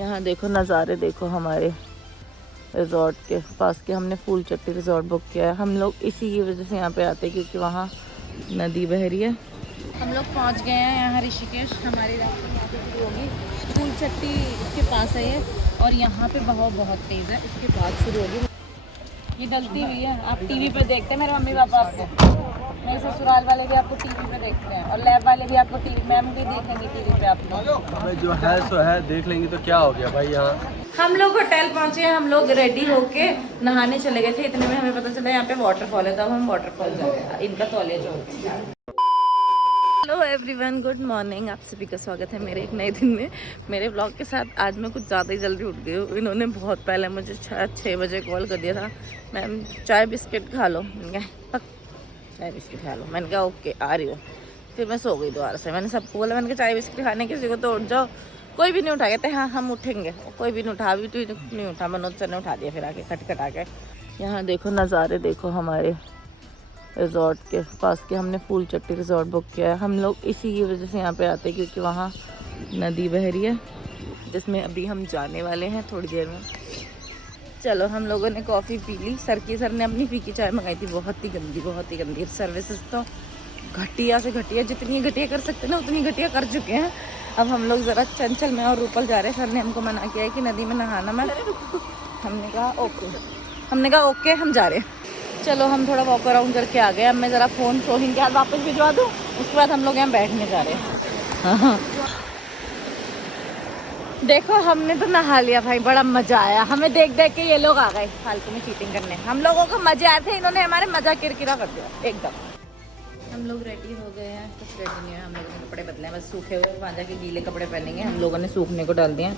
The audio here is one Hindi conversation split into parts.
यहाँ देखो नज़ारे, देखो हमारे रिजॉर्ट के पास के। हमने फूल चट्टी रिजॉर्ट बुक किया है। हम लोग इसी की वजह से यहाँ पे आते हैं क्योंकि वहाँ नदी बह रही है। हम लोग पहुँच गए हैं यहाँ ऋषिकेश। हमारी राफ्टिंग यहाँ पे शुरू होगी। फूल चट्टी के पास है ये, और यहाँ पे बहाव बहुत तेज़ है। इसके बाद शुरू होगी। ये डलती हुई है। आप टीवी पे देखते हैं मेरे मम्मी पापा आपको, मेरे ससुराल वाले भी आपको टीवी पे देखते हैं, और लैब वाले भी आपको टीवी, मैम भी देखेंगे टीवी पे। आप लोग जो है सो है, देख लेंगे तो क्या हो गया भाई। यहाँ हम लोग होटल पहुंचे हैं। हम लोग रेडी होके नहाने चले गए थे। इतने में हमें पता चला यहाँ पे वाटरफॉल है, तो हम वाटरफॉल जा रहे हैं। इनका तौलिया जो हेलो एवरीवन, गुड मॉर्निंग। आप सभी का स्वागत है मेरे एक नए दिन में, मेरे ब्लॉग के साथ। आज मैं कुछ ज़्यादा ही जल्दी उठ गई हूँ। इन्होंने बहुत पहले मुझे 6 बजे कॉल कर दिया था, मैम चाय बिस्किट खा लो। मैंने कहा चाय बिस्किट खा लो। मैंने कहा ओके आ रही हो। फिर मैं सो गई दोबारा से। मैंने सबको बोला, मैंने कहा चाय बिस्किट खाने किसी को तो उठ जाओ। कोई भी नहीं उठा। कहते हाँ हम उठेंगे। कोई भी नहीं उठा। अभी तो नहीं उठा। मनोज सर ने उठा दिया फिर आके खटखटा के। यहाँ देखो नज़ारे, देखो हमारे रिजॉर्ट के पास के। हमने फूल चट्टी रिजॉर्ट बुक किया है। हम लोग इसी की वजह से यहाँ पे आते हैं क्योंकि वहाँ नदी बह रही है, जिसमें अभी हम जाने वाले हैं थोड़ी देर में। चलो, हम लोगों ने कॉफ़ी पी ली। सर ने अपनी फीकी चाय मंगाई थी, बहुत ही गंदी। सर्विसेज तो घटिया से घटिया, जितनी घटिया कर सकते ना उतनी घटिया कर चुके हैं। अब हम लोग ज़रा चंचल में और रूपल जा रहे हैं। सर ने हमको मना किया है कि नदी में नहाना मत। हमने कहा ओके हम जा रहे हैं। चलो, हम थोड़ा वॉक अराउंड करके आ गए। अब मैं ज़रा फ़ोन सोहिन के हाथ वापस भिजवा दूँ, उसके बाद हम लोग यहाँ बैठने जा रहे हैं। हाँ। देखो, हमने तो नहा लिया भाई, बड़ा मज़ा आया। हमें देख देख के ये लोग आ गए फालतू में चीटिंग करने। हम लोगों को मज़े आए थे, इन्होंने हमारे मज़ा किरकिरा कर दिया एकदम। हम लोग रेडी हो गए हैं। कुछ रेडी नहीं है, हम लोगों ने कपड़े बदले हैं, बस सूखे हुए वहाँ जाके गीले कपड़े पहनेंगे। हम लोगों ने सूखने को डाल दिया।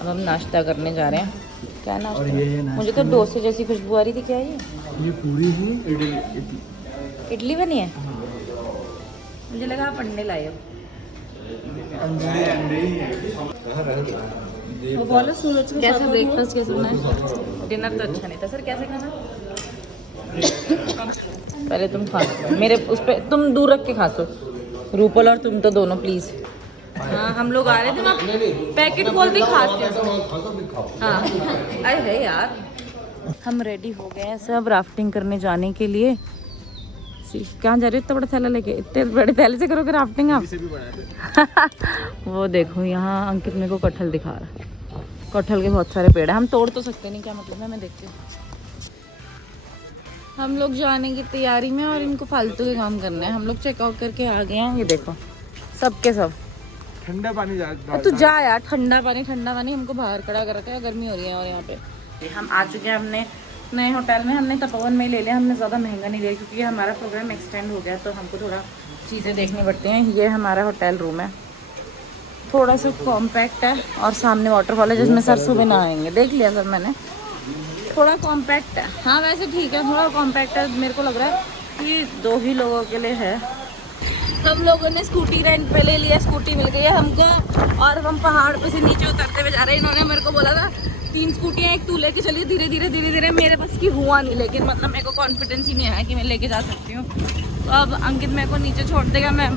अब हम नाश्ता करने जा रहे हैं। क्या नाश्ता? मुझे तो डोसे जैसी खुशबू आ रही थी। क्या ये पूरी ही इडली बनी है? मुझे लगा आप अंडे लाए हो। वो बोलो सूरज को कैसे ब्रेकफास्ट कैसे बना है? डिनर तो अच्छा नहीं था सर। कैसे खाना? पहले तुम खा लो, मेरे उस पे तुम दूर रख के खा सो। रूपल और तुम तो दोनों प्लीज। हाँ, हम लोग आ रहे थे ना, पैकेट खोल भी खाते हैं। हाँ अरे है यार। हम रेडी हो गए हैं सब राफ्टिंग करने जाने के लिए। कहाँ जा रहे हो इतना बड़ा थैला लेके? इतने बड़े थैले से करोगे राफ्टिंग आप? वो देखो, यहाँ अंकित मेरे को कटहल दिखा रहा है। कटहल के बहुत सारे पेड़ हैं, हम तोड़ तो सकते नहीं। क्या मतलब है? मैं देखती हूँ। हम लोग जाने की तैयारी में और इनको फालतू के काम करने हैं। हम लोग चेकआउट करके आ गए हैं। ये देखो सब के सब ठंडा पानी तू जा यार। ठंडा पानी हमको बाहर खड़ा कर रखा है, गर्मी हो रही है। और यहाँ पे हम आ चुके हैं अपने नए होटल में। हमने तपोवन में ही ले लिया। हमने ज़्यादा महंगा नहीं लिया क्योंकि हमारा प्रोग्राम एक्सटेंड हो गया, तो हमको थोड़ा चीज़ें देखनी पड़ती हैं। ये हमारा होटल रूम है, थोड़ा सा कॉम्पैक्ट है, और सामने वाटरफॉल है जिसमें सर सुबह नहाएंगे। देख लिया सर मैंने, थोड़ा कॉम्पैक्ट है। हाँ वैसे ठीक है, थोड़ा कॉम्पैक्ट है। मेरे को लग रहा है कि 2 ही लोगों के लिए है। हम लोगों ने स्कूटी रेंट पे ले लिया। स्कूटी मिल गई है हमको, और हम पहाड़ पे से नीचे उतरते हुए जा रहे हैं। इन्होंने मेरे को बोला था 3 स्कूटियाँ, एक तू लेके चलिए धीरे धीरे। मेरे बस की हुआ नहीं, लेकिन मतलब मेरे को कॉन्फिडेंस ही नहीं आया कि मैं लेके जा सकती हूँ। तो अब अंकित मेरे को नीचे छोड़ देगा, मैं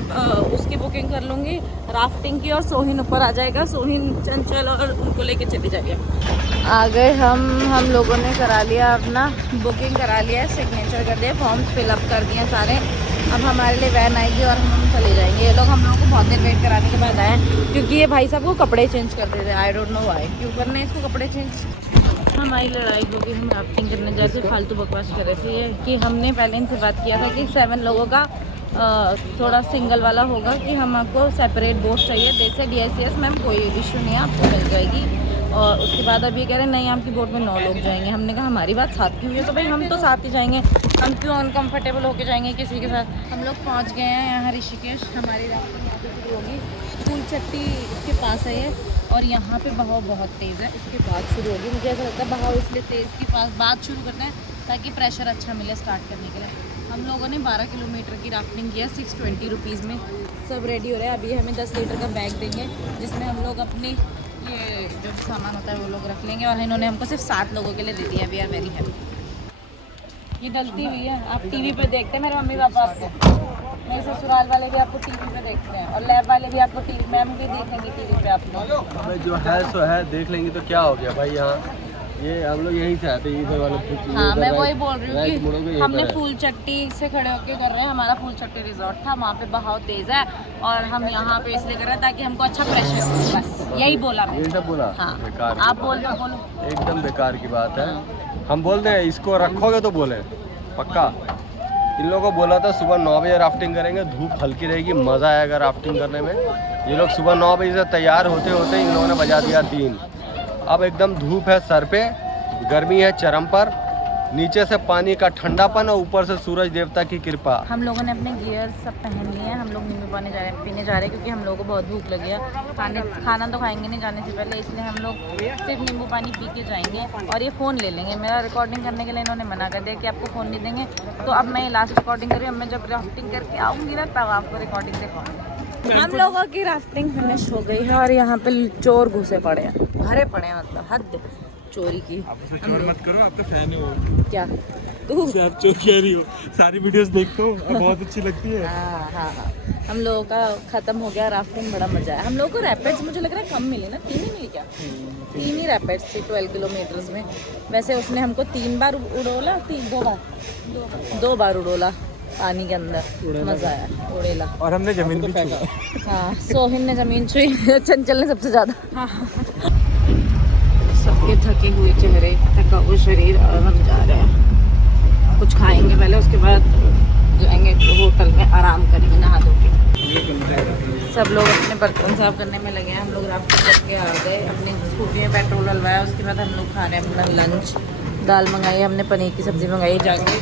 उसकी बुकिंग कर लूँगी राफ्टिंग की, और सोहिन ऊपर आ जाएगा। सोहिन, चंचल और उनको लेके चले जाइए। आ गए हम लोगों ने करा लिया अपना, बुकिंग करा लिया, सिग्नेचर कर दिया, फॉर्म फिलअप कर दिए सारे। अब हमारे लिए वैन आएगी और हम चले जाएंगे। ये लोग हम लोगों को बहुत देर वेट कराने के बाद आए हैं क्योंकि ये भाई साहब को कपड़े चेंज कर देते हैं। आई डोंट नो व्हाई, क्यों करने इसको कपड़े चेंज। हमारी लड़ाई हो गई। हम राफ्टिंग करने जैसे फालतू बकवास कर रहे थे कि हमने पहले इनसे बात किया था कि 7 लोगों का थोड़ा सिंगल वाला होगा, कि हमको सेपरेट बोट चाहिए। जैसे DSCS मैम कोई इशू नहीं है, आपको मिल जाएगी। और उसके बाद अब ये कह रहे हैं नहीं, आपकी बोट में 9 लोग जाएंगे। हमने कहा हमारी बात साथ की हुई है तो भाई हम तो साथ ही जाएंगे, हम क्यों अनकम्फर्टेबल होके जाएंगे किसी के साथ। हम लोग पहुंच गए हैं यहाँ ऋषिकेश। हमारी राफ्टिंग यहाँ पे शुरू होगी। फूल चट्टी के पास है ये, और यहाँ पे बहाव बहुत तेज़ है। इसके बाद शुरू होगी। मुझे ऐसा लगता है बहाव इसलिए तेज़ के पास बाद शुरू करना है ताकि प्रेशर अच्छा मिले स्टार्ट करने के लिए। हम लोगों ने 12 किलोमीटर की राफ्टिंग किया 620 रुपीज़ में। सब रेडी हो रहा है। अभी हमें 10 लीटर का बैग देंगे जिसमें हम लोग अपने ये जो भी सामान होता है वो लोग रख लेंगे। और इन्होंने हमको सिर्फ 7 लोगों के लिए दे दिया। We are very happy. ये डलती हुई है। आप टीवी पे देखते हैं मेरे मम्मी पापा आपको, मेरे ससुराल वाले भी आपको टीवी पे देखते हैं और लैब वाले भी आपको टीवी मैम भी देखेंगे टीवी पे आप लोग। अबे जो है सो है, देख लेंगे तो क्या हो गया भाई। यहाँ ये हम लोग यहीं से आते हैं, इधर वाले हाँ मैं वही बोल रही हूँ कि हमने फूल चट्टी से खड़े होके कर रहे हैं। हमारा फूल चट्टी रिजॉर्ट था, वहाँ पे बहाव तेज है और हम यहाँ पे इसलिए कर रहे हैं ताकि हमको अच्छा प्रेशर हो। बस यही बोला मैंने। यही सब बोला। हाँ बेकार आप बोल रहे हो, बोलो। एकदम बेकार की बात है। हम बोलते हैं इसको रखोगे तो बोले पक्का। इन लोगों को बोला था सुबह 9 बजे राफ्टिंग करेंगे, धूप हल्की रहेगी, मज़ा आएगा राफ्टिंग करने में। ये लोग सुबह 9 बजे से तैयार होते होते इन लोगों ने बजा दिया 3। अब एकदम धूप है सर पे, गर्मी है चरम पर, नीचे से पानी का ठंडापन और ऊपर से सूरज देवता की कृपा। हम लोगों ने अपने गियर सब पहन लिए हैं। हम लोग नींबू पानी पीने जा रहे हैं क्योंकि हम लोगों को बहुत भूख लगी है। खाना तो खाएंगे नहीं जाने से पहले, इसलिए हम लोग सिर्फ नींबू पानी पी के जाएंगे और ये फ़ोन ले लेंगे। मेरा रिकॉर्डिंग करने के लिए इन्होंने मना कर दिया कि आपको फ़ोन नहीं देंगे। तो अब मैं लास्ट रिकॉर्डिंग कर रही हूँ। मैं जब राफ्टिंग करके आऊँगी ना तब आपको रिकॉर्डिंग दिखाऊँगी। हम लोगों की राफ्टिंग फिनिश हो गई है और यहाँ पे चोर घुसे पड़े हैं, भरे पड़े हैं, मतलब हद चोरी की। आप उसे चोर मत करो, आप तो फैन हो। क्या तू आप चोर कह रही हो? सारी वीडियोस देखता हूँ, बहुत अच्छी लगती है। हाँ। हम लोगों का खत्म हो गया राफ्टिंग, बड़ा मजा आया। हम लोगों को रैपिड्स मुझे लग रहा है कम मिले ना, 3 ही मिली क्या? 3 ही रैपिड्स थी 12 किलोमीटर्स में। वैसे उसने हमको 3 बार उड़ोला, 2 बार उड़ोला पानी के अंदर, मजा आया उड़ेला। और हमने जमीन भी छुआ। हाँ सोहिन ने जमीन छुई, चंचल ने सबसे ज्यादा। सबके थके हुए चेहरे, थका हुआ शरीर, और हम जा रहे हैं। कुछ खाएंगे पहले, उसके बाद जाएंगे होटल में, आराम करेंगे नहा धो के। सब लोग अपने बर्तन साफ करने में लगे हैं। हम लोग राफ्टिंग करके आ गए, अपनी स्कूटी में पेट्रोल डलवाया। उसके बाद हम लोग खा रहे हैं अपना लंच। दाल मंगाई हमने, पनीर की सब्ज़ी मंगाई। जाके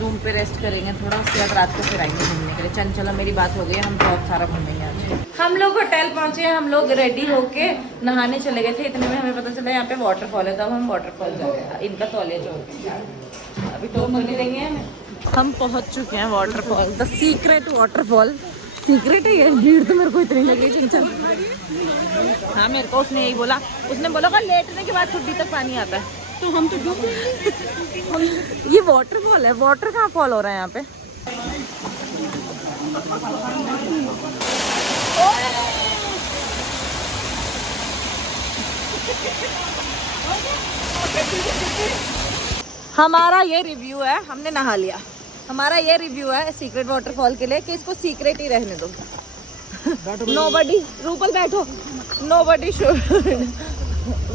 रूम पे रेस्ट करेंगे थोड़ा, उसके बाद रात को फिर आएंगे घूमने के लिए। चलो मेरी बात हो गई है, हम बहुत सारा घूमेंगे आज। हम लोग होटल पहुँचे, हम लोग रेडी होके नहाने चले गए थे। इतने में हमें पता चला यहाँ पे वाटरफॉल है, तब हम वाटरफॉल जा रहे हैं। इनका तौलिया जो अभी तो नहीं देंगे हमें। हम पहुँच चुके हैं waterfall, the secret waterfall. Secret है ये, भीड़ तो मेरे को इतनी लगी। चंचल हाँ मेरे को उसने यही बोला, उसने बोला कि लेटने के बाद ठुड्डी तक पानी आता है। तो हम तो ये वाटरफॉल है, वाटर कहाँ फॉल हो रहा है यहाँ पे। हमारा ये रिव्यू है, हमने नहा लिया। हमारा ये रिव्यू है सीक्रेट वाटरफॉल के लिए कि इसको सीक्रेट ही रहने दो। नोबडी, रूपल बैठो, नोबडी शुड,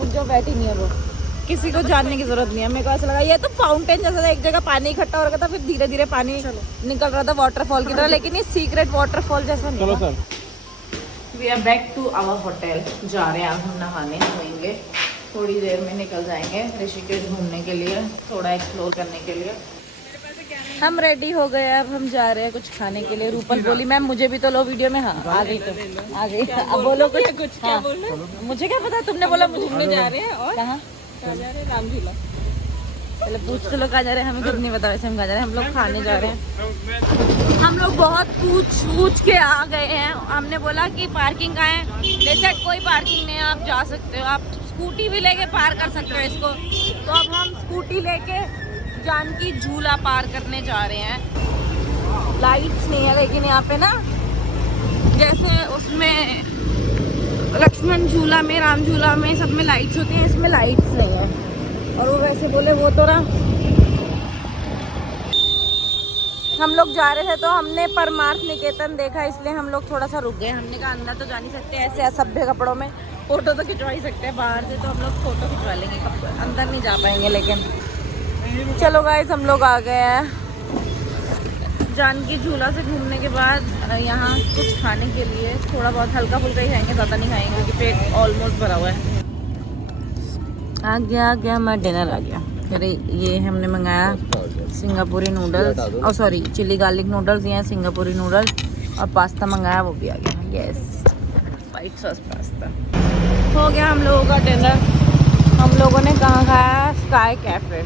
जो बैठी नहीं है वो, किसी को जानने की जरूरत नहीं है। मेरे को ऐसा लगा ये तो फाउंटेन जैसा था, एक जगह पानी इकट्ठा हो रहा था, फिर धीरे धीरे पानी निकल रहा था वाटरफॉल की तरह, लेकिन ये सीक्रेट वाटरफॉल जैसा नहीं। चलो sir, we are back to our hotel. जा रहे हैं हम नहाने, होंगे थोड़ी देर में निकल जाएंगे ऋषिकेश घूमने के लिए, थोड़ा एक्सप्लोर करने के लिए। हम रेडी हो गए, अब हम जा रहे हैं कुछ खाने के लिए। रूपल बोली मैम मुझे भी तो लो वीडियो में। हाँ आ गई, तो आ गई। अब बोलो कुछ। क्या बोलना? मुझे क्या पता, तुमने बोला मुझे जा रहे हैं। और कहाँ जा रहे हैं? राम झूला। चलो पूछ तो लोग कहाँ जा रहे हैं, हमें कुछ नहीं पता वैसे हम कहाँ जा रहे हैं। हम लोग खाने जा रहे हैं। हम लोग बहुत पूछ के आ गए हैं। हमने बोला कि पार्किंग कहाँ है, जैसे कोई पार्किंग नहीं है, आप जा सकते हो, आप स्कूटी भी लेके पार कर सकते हो इसको। तो अब हम स्कूटी लेके जानकी झूला पार करने जा रहे हैं। लाइट्स नहीं है लेकिन यहाँ पे ना, जैसे उसमें लक्ष्मण झूला में, राम झूला में, सब में लाइट्स होती हैं, इसमें लाइट्स नहीं है। और वो वैसे बोले वो तो ना, हम लोग जा रहे थे तो हमने परमार्थ निकेतन देखा, इसलिए हम लोग थोड़ा सा रुक गए। हमने कहा अंदर तो जा नहीं सकते, ऐसे असभ्य कपड़ों में फोटो तो खिंचवा ही सकते हैं, बाहर से तो हम लोग फोटो खिंचवा लेंगे, अंदर नहीं जा पाएंगे। लेकिन चलो गाइस, हम लोग आ गए हैं जानकी झूला से घूमने के बाद यहाँ कुछ खाने के लिए। थोड़ा बहुत हल्का फुल्का ही खाएंगे, ज़्यादा नहीं खाएंगे क्योंकि पेट ऑलमोस्ट भरा हुआ है। आ गया हमारा डिनर आ गया। अरे ये हमने मंगाया सिंगापुरी नूडल्स, और सॉरी चिली गार्लिक नूडल्स, ये सिंगापुरी नूडल्स, और पास्ता मंगाया वो भी आ गया। यस, वाइट सॉस पास्ता हो गया हम लोगों का डिनर। हम लोगों ने कहाँ खाया? Sky cafe.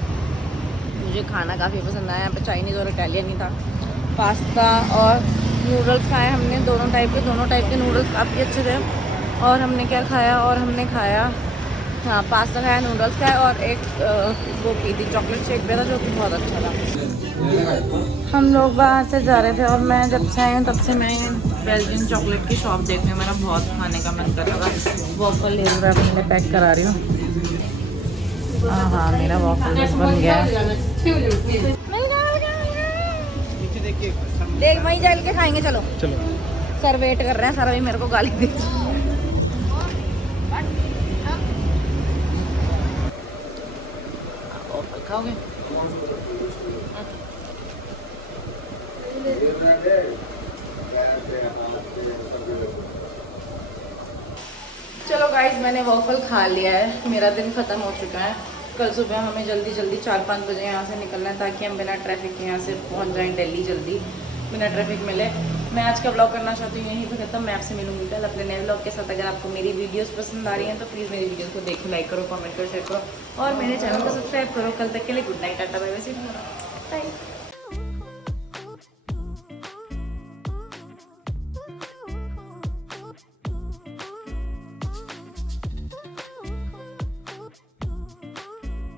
मुझे खाना काफ़ी पसंद आया, यहाँ पे चाइनीज़ और इटालियन ही था। पास्ता और नूडल्स खाए हमने, दोनों टाइप के नूडल्स काफ़ी अच्छे थे। और हमने क्या खाया? और हमने खाया, हाँ पास्ता खाया, नूडल्स खाया, और एक वो पी थी चॉकलेट शेक पे था जो कि बहुत अच्छा था। हम लोग बाहर से जा रहे थे और मैं जब से आई हूँ तब से मैं बेल्जियन चॉकलेट की शॉप देखने में मेरा बहुत खाने का मन कर रहा था। वॉफल ले रहा है, मैं पैक करा रही हूँ। हाँ मेरा वॉफल बस बन गया है। देख वहीं जाल के खाएंगे, चलो चलो सर वेट कर रहे हैं, सर अभी मेरे को गाली दे। खाओगे? चलो गाइस, मैंने वॉफल खा लिया है, मेरा दिन ख़त्म हो चुका है। कल सुबह हमें जल्दी 4-5 बजे यहाँ से निकलना है ताकि हम बिना ट्रैफिक के यहाँ से पहुँच जाएं दिल्ली जल्दी, बिना ट्रैफिक मिले। मैं आज का व्लॉग करना चाहती हूँ यहीं पे खत्म। मैं आपसे मिलूंगी कल अपने नए व्लॉग के साथ। अगर आपको मेरी वीडियोस पसंद आ रही हैं तो प्लीज़ मेरी वीडियोस को देखो, लाइक करो, कमेंट करो, शेयर करो और मेरे चैनल को सब्सक्राइब करो। कल तक के लिए good night, tata, bye bye, see you.